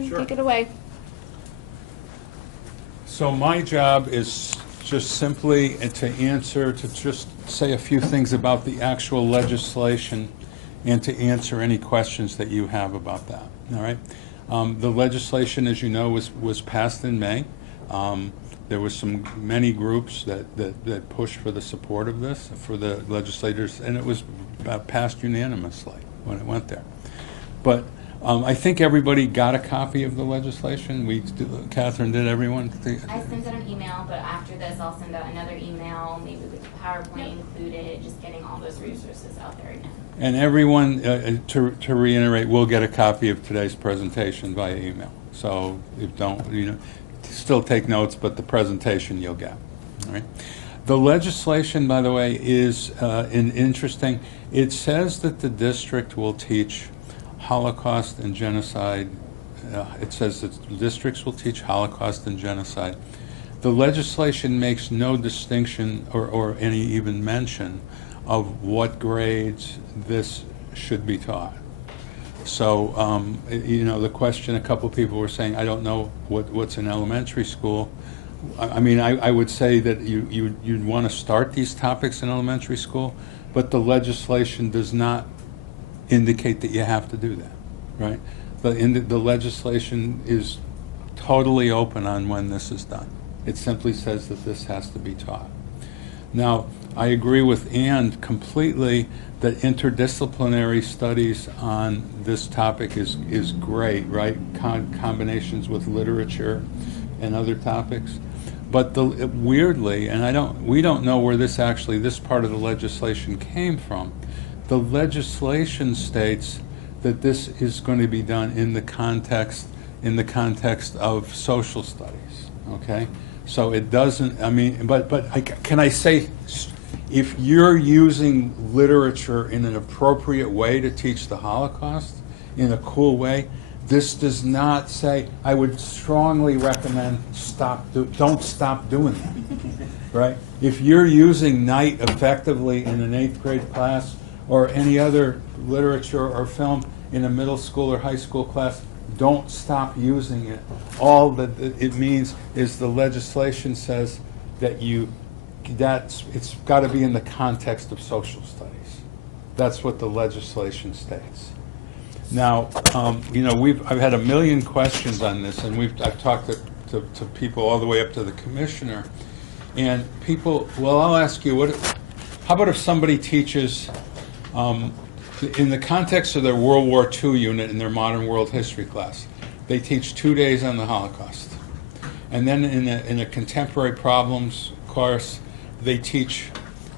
ahead and Sure. take it away. So my job is just simply to just say a few things about the actual legislation and to answer any questions that you have about that, all right? The legislation, as you know, was passed in May. There was many groups that pushed for the support of this, for the legislators, and it was passed unanimously when it went there. But I think everybody got a copy of the legislation. Catherine, did everyone? I sent out an email, but after this I'll send out another email, maybe with the PowerPoint included, just getting all those resources out there right now. And everyone, to reiterate, will get a copy of today's presentation via email. So if still take notes, but the presentation you'll get. All right. The legislation, by the way, is interesting. It says that the district will teach Holocaust and Genocide. It says that districts will teach Holocaust and Genocide. The legislation makes no distinction or any even mention of what grades this should be taught. So, the question, a couple people were saying, I don't know what's in elementary school. I mean, I would say that you'd want to start these topics in elementary school, but the legislation does not indicate that you have to do that, right? The legislation is totally open on when this is done. It simply says that this has to be taught. Now, I agree with Ann completely that interdisciplinary studies on this topic is great, right? Combinations with literature and other topics. But weirdly, and we don't know where this part of the legislation came from. The legislation states that this is going to be done in the context of social studies. Okay, so it doesn't. I mean, can I say, if you're using literature in an appropriate way to teach the Holocaust in a cool way, this does not say, I would strongly recommend don't stop doing that, right? If you're using Night effectively in an 8th grade class or any other literature or film in a middle school or high school class, don't stop using it. All that it means is the legislation says that it's got to be in the context of social studies. That's what the legislation states. Now, I've had a million questions on this, and I've talked to people all the way up to the commissioner, and people. Well, I'll ask you, how about if somebody teaches in the context of their World War II unit in their modern world history class, they teach 2 days on the Holocaust, and then in a contemporary problems course, they teach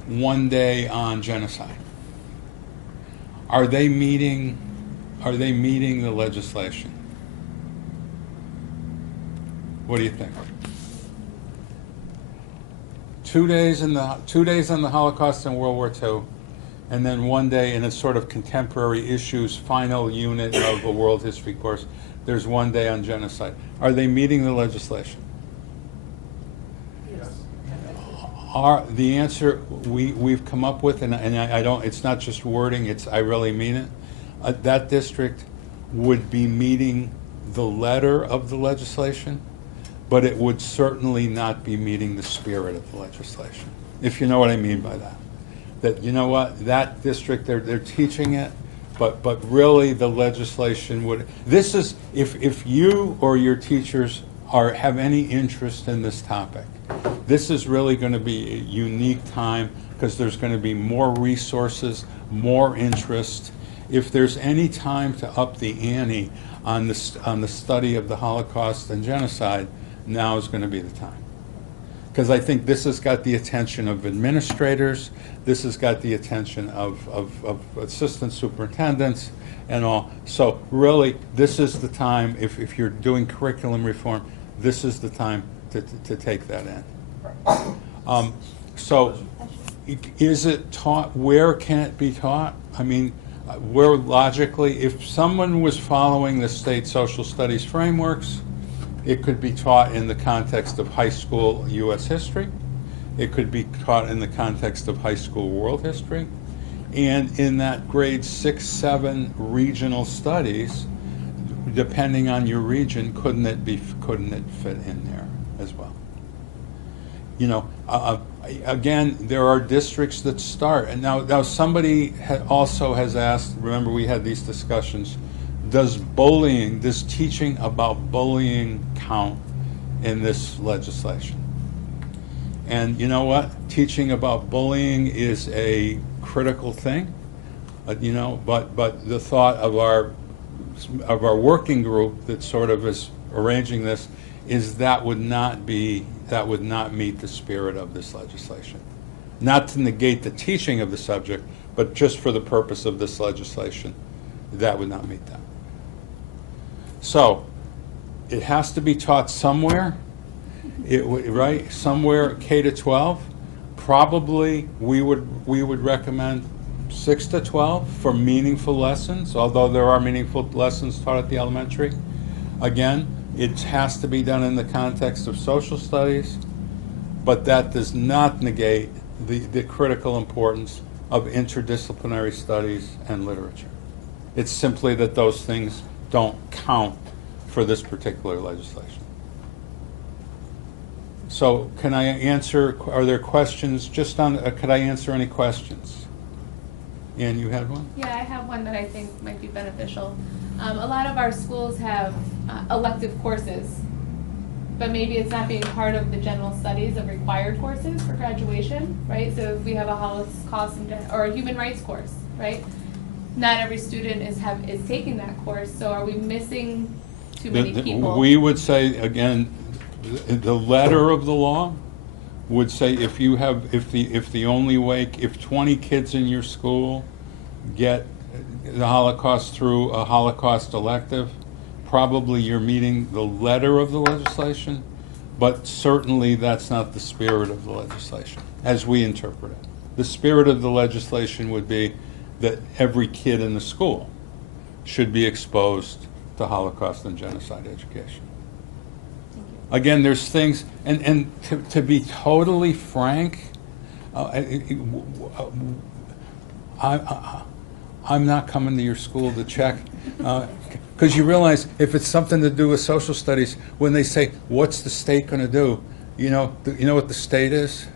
1 day on genocide. Are they meeting the legislation? What do you think? 2 days on the Holocaust and World War II, and then 1 day in a sort of contemporary issues final unit of a world history course. There's 1 day on genocide. Are they meeting the legislation? The answer we've come up with, and I don't. It's not just wording. I really mean it. That district would be meeting the letter of the legislation, but it would certainly not be meeting the spirit of the legislation. If you know what I mean by that. That that district they're teaching it, but really the legislation would. This is if you or your teachers have any interest in this topic. This is really going to be a unique time because there's going to be more resources, more interest. If there's any time to up the ante on the study of the Holocaust and genocide, now is going to be the time. Because I think this has got the attention of administrators, this has got the attention of assistant superintendents and all. So really, this is the time, if you're doing curriculum reform, this is the time to take that in. So is it taught? Where can it be taught? I mean, where logically, if someone was following the state social studies frameworks, it could be taught in the context of high school U.S. history. It could be taught in the context of high school world history. And in that grade 6, 7 regional studies, depending on your region, couldn't it fit in there as well? You know, again, there are districts that start, and now somebody also has asked, remember we had these discussions, does teaching about bullying count in this legislation? And you know what? Teaching about bullying is a critical thing, you know, but the thought of our working group that sort of is arranging this is that would not meet the spirit of this legislation. Not to negate the teaching of the subject, but just for the purpose of this legislation, that would not meet that. So, it has to be taught somewhere, right? Somewhere K to 12. Probably we would recommend 6 to 12 for meaningful lessons, although there are meaningful lessons taught at the elementary. Again, it has to be done in the context of social studies, but that does not negate the critical importance of interdisciplinary studies and literature. It's simply that those things don't count for this particular legislation. So can I answer, are there questions just on, could I answer any questions? Ann, you had one? Yeah, I have one that I think might be beneficial. A lot of our schools have elective courses, but maybe it's not being part of the general studies of required courses for graduation, right? So if we have a Holocaust or a human rights course, right? Not every student is taking that course, so are we missing too many people? We would say, again, the letter of the law would say if 20 kids in your school get the Holocaust through a Holocaust elective, probably you're meeting the letter of the legislation, but certainly that's not the spirit of the legislation, as we interpret it. The spirit of the legislation would be that every kid in the school should be exposed to Holocaust and genocide education. Again, there's things, and to be totally frank, I'm not coming to your school to check, because you realize if it's something to do with social studies, when they say, what's the state going to do? You know what the state is?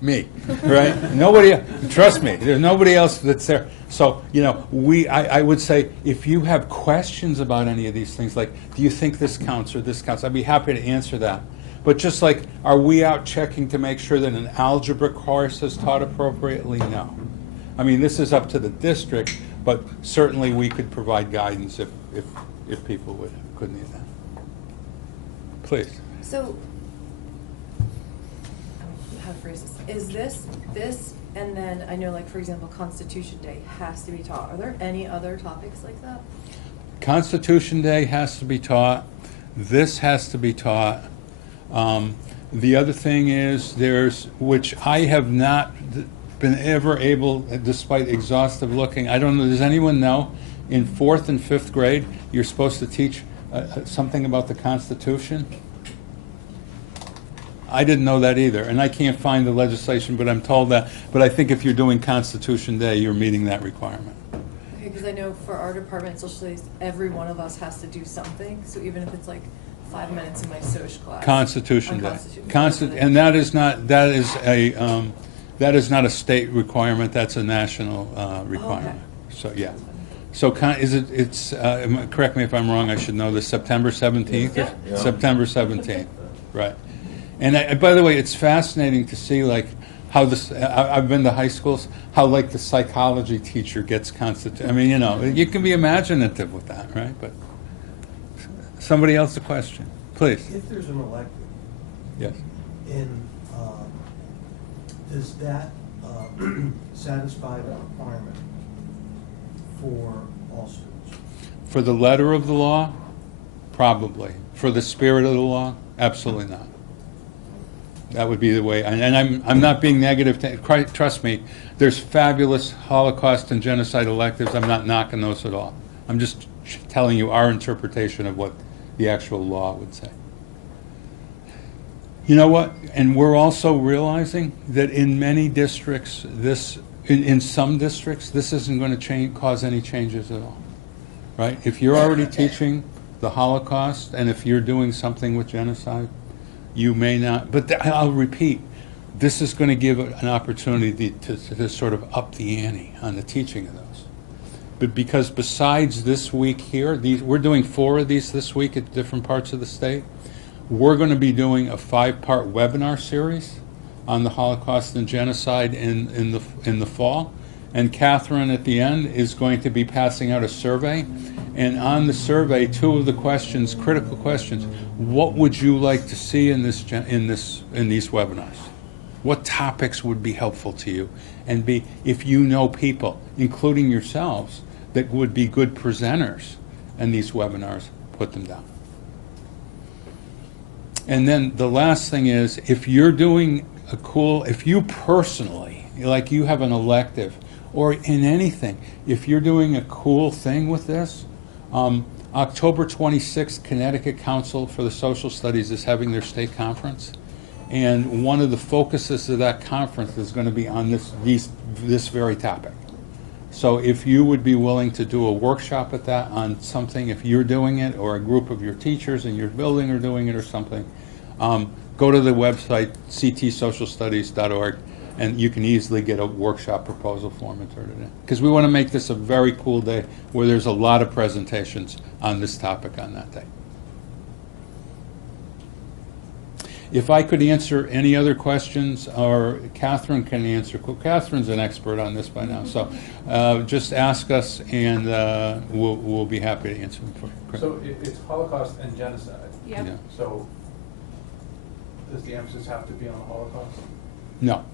Me, right? Nobody, trust me, there's nobody else that's there. So, you know, I would say if you have questions about any of these things, like, do you think this counts or this counts? I'd be happy to answer that. But just like, are we out checking to make sure that an algebra course is taught appropriately? No. I mean, this is up to the district, but certainly we could provide guidance if people could need that. Please. So, how to phrase this? Is this, and then I know, like, for example, Constitution Day has to be taught. Are there any other topics like that? Constitution Day has to be taught. This has to be taught. The other thing is which I have not been ever able, despite exhaustive looking, I don't know, does anyone know, in 4th and 5th grade, you're supposed to teach something about the Constitution? I didn't know that either, and I can't find the legislation, but I'm told that. But I think if you're doing Constitution Day, you're meeting that requirement. Okay, because I know for our department, social studies, every one of us has to do something. So even if it's like 5 minutes in my social class. Constitution Day. And that is not a state requirement. That's a national requirement. Okay. So yeah. So correct me if I'm wrong. I should know this. September 17th. Yeah. September 17th. Right. And by the way, it's fascinating to see like how this. I've been to high schools. How like the psychology teacher gets I mean, you know, you can be imaginative with that, right? But somebody else a question, please. If there's an elective, Yes. Does that satisfy the requirement for all students? For the letter of the law, probably. For the spirit of the law, absolutely not. That would be the way, and I'm not being negative. Trust me, there's fabulous Holocaust and genocide electives. I'm not knocking those at all. I'm just telling you our interpretation of what the actual law would say. You know what? And we're also realizing that in many districts, in some districts, this isn't going to cause any changes at all. Right? If you're already teaching the Holocaust, and if you're doing something with genocide, you may not, but I'll repeat, this is going to give an opportunity to sort of up the ante on the teaching of those. But because besides this week here, we're doing 4 of these this week at different parts of the state, we're going to be doing a 5-part webinar series on the Holocaust and Genocide in the fall. And Catherine at the end is going to be passing out a survey. And on the survey, 2 of the questions, critical questions, what would you like to see in these webinars? What topics would be helpful to you? And if you know people, including yourselves, that would be good presenters in these webinars, put them down. And then the last thing is, if you're doing if you personally, like you have an elective, or in anything, if you're doing a cool thing with this, October 26th, Connecticut Council for the Social Studies is having their state conference. And one of the focuses of that conference is going to be on this very topic. So if you would be willing to do a workshop at that on something, if you're doing it, or a group of your teachers in your building are doing it or something, go to the website, ctsocialstudies.org, and you can easily get a workshop proposal form and turn it in. Because we want to make this a very cool day where there's a lot of presentations on this topic on that day. If I could answer any other questions, or Catherine can answer. Catherine's an expert on this by now, so just ask us, and we'll be happy to answer them for you. So it's Holocaust and genocide. Yep. Yeah. So does the emphasis have to be on the Holocaust? No.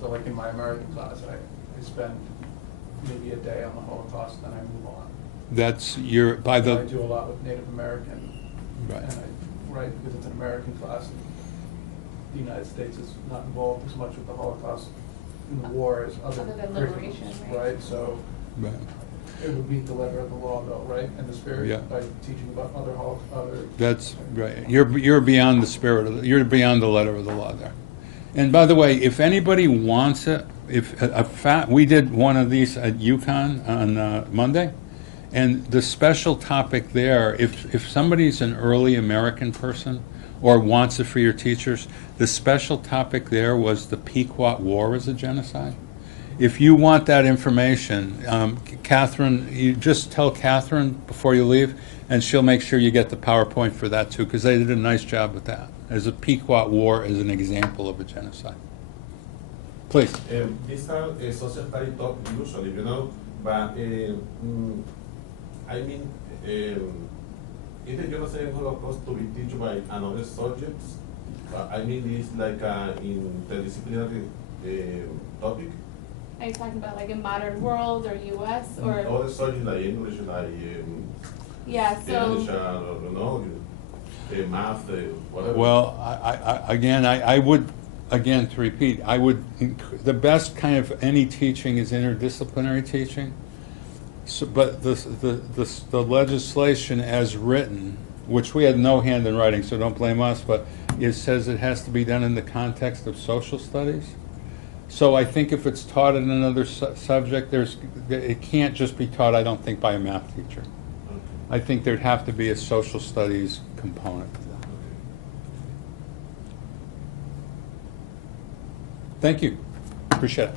So like in my American class, I spend maybe a day on the Holocaust, and then I move on. That's I do a lot with Native American, right. and because it's an American class, and the United States is not involved as much with the Holocaust in the war as other than curriculums, liberation, right? So Right. it would meet the letter of the law, though, right? And the spirit, Yeah. by teaching about other. That's right. You're beyond the spirit of you're beyond the letter of the law there. And by the way, if anybody wants it, we did one of these at UConn on Monday, and the special topic there, if somebody's an early American person or wants it for your teachers, the special topic there was the Pequot War as a genocide. If you want that information, Catherine, you just tell Catherine before you leave, and she'll make sure you get the PowerPoint for that too, because they did a nice job with that. As a Pequot War as an example of a genocide. Please. These are social study topics usually, but I mean, is the genocide Holocaust to be taught by another subjects? I mean, it's like an interdisciplinary topic. Are you talking about like in modern world or U.S. or? Other subjects like English, like Yeah, Spanish, so. Math, whatever. Well, I would, again, to repeat, the best kind of any teaching is interdisciplinary teaching. So, but the legislation as written, which we had no hand in writing, so don't blame us, but it says it has to be done in the context of social studies. So I think if it's taught in another subject, it can't just be taught, I don't think, by a math teacher. Okay. I think there'd have to be a social studies component to that. Thank you. Appreciate it.